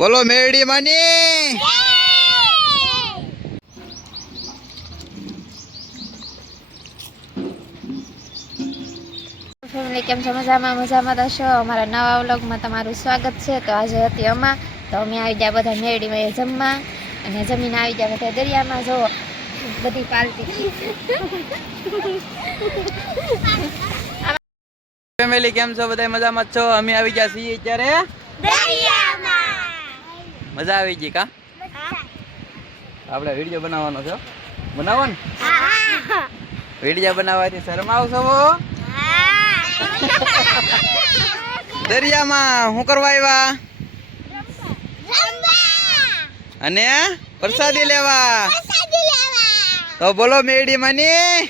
બોલો મેળી માની. ફેમિલી કેમ છો? મજામાં મજામાં તો છો? અમારા નવા વ્લોગમાં તમારું સ્વાગત છે. તો આજે હતી અમા. તો અમે આવી ગયા બધા મેળીમાં જમવા. અને જમીને આવી ગયા બધા દરિયામાં. જો બધી પાલતી ફેમિલી કેમ છો? બધા મજામાં જ છો? અમે આવી ગયા છીએ અત્યારે. મજા આવી ગઈ કા? આપણે વીડિયો બનાવવાનો છે. બનાવો વીડિયો બનાવવાથી શરમ આવશો? દરિયામાં શું કરવા આવ્યા? અને પ્રસાદી લેવા? તો બોલો મેડી માની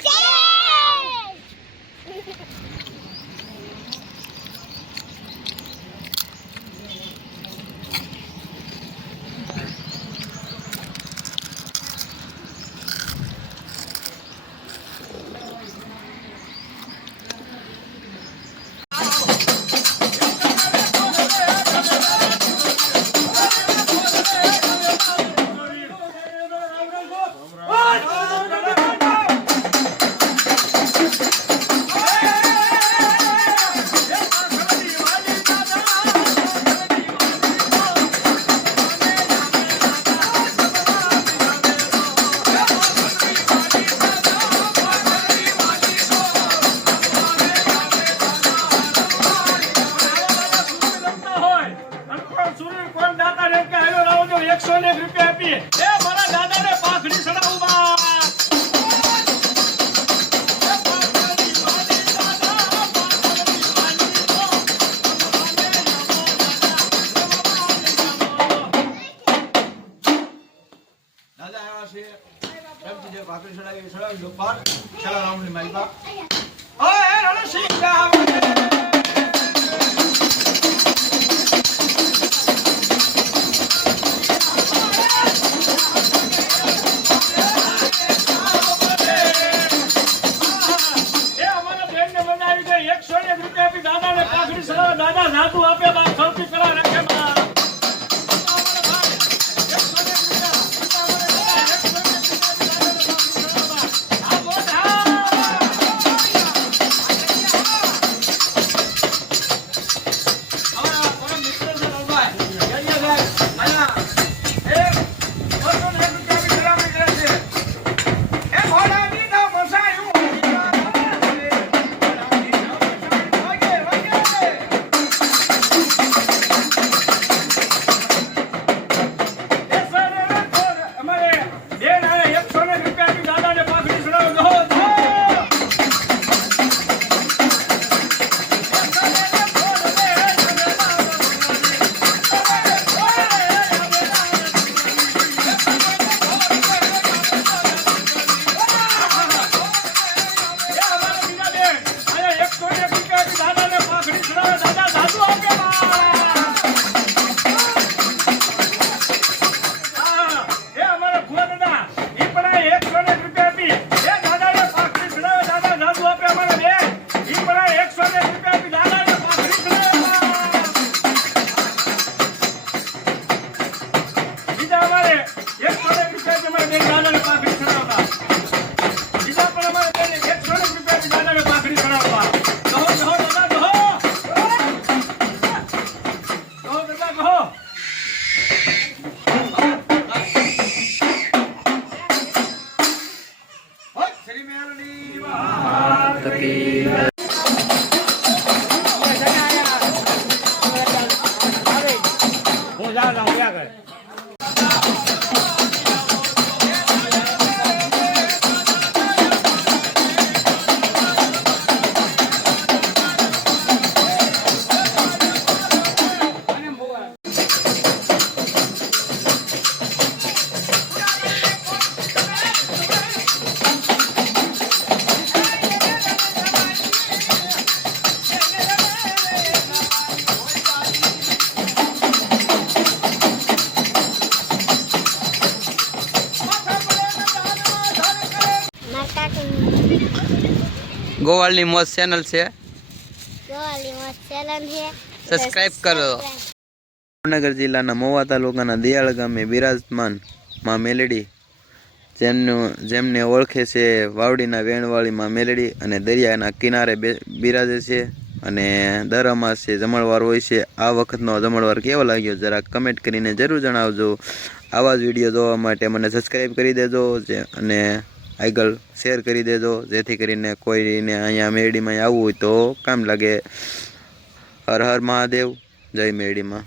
એ મારા દાદા ને જે ભાખરી સડાવી સડાવી દો પાર છેલ્લા રાઉન્ડની મારી દાદા જાદુ આપે બાર સૌથી પેલા બહાર હું જાઉં ગોવાળની મોજ ચેનલ છે. ગોવાલી મસ્ત ચેનલ છે. સબસ્ક્રાઇબ કરો. ભાવનગર જિલ્લાના મોવા તાલુકાના દિયાળ ગામે બિરાજમાનમાં મેલડી જેમનું જેમને ઓળખે છે વાવડીના વેણવાળી માં મેલડી અને દરિયાના કિનારે બે બિરાજે છે અને દર અમાસે જમણવાર હોય છે. આ વખતનો જમણવાર કેવો લાગ્યો? જરા કમેન્ટ કરીને જરૂર જણાવજો. આવા જ વીડિયો જોવા માટે મને સબસ્ક્રાઈબ કરી દેજો. અને આગળ શેર કરી દેજો. જેથી કરીને કોઈને અહીંયા મેરડીમાં આવવું હોય તો કામ લાગે. હર હર મહાદેવ. જય મેરડીમાં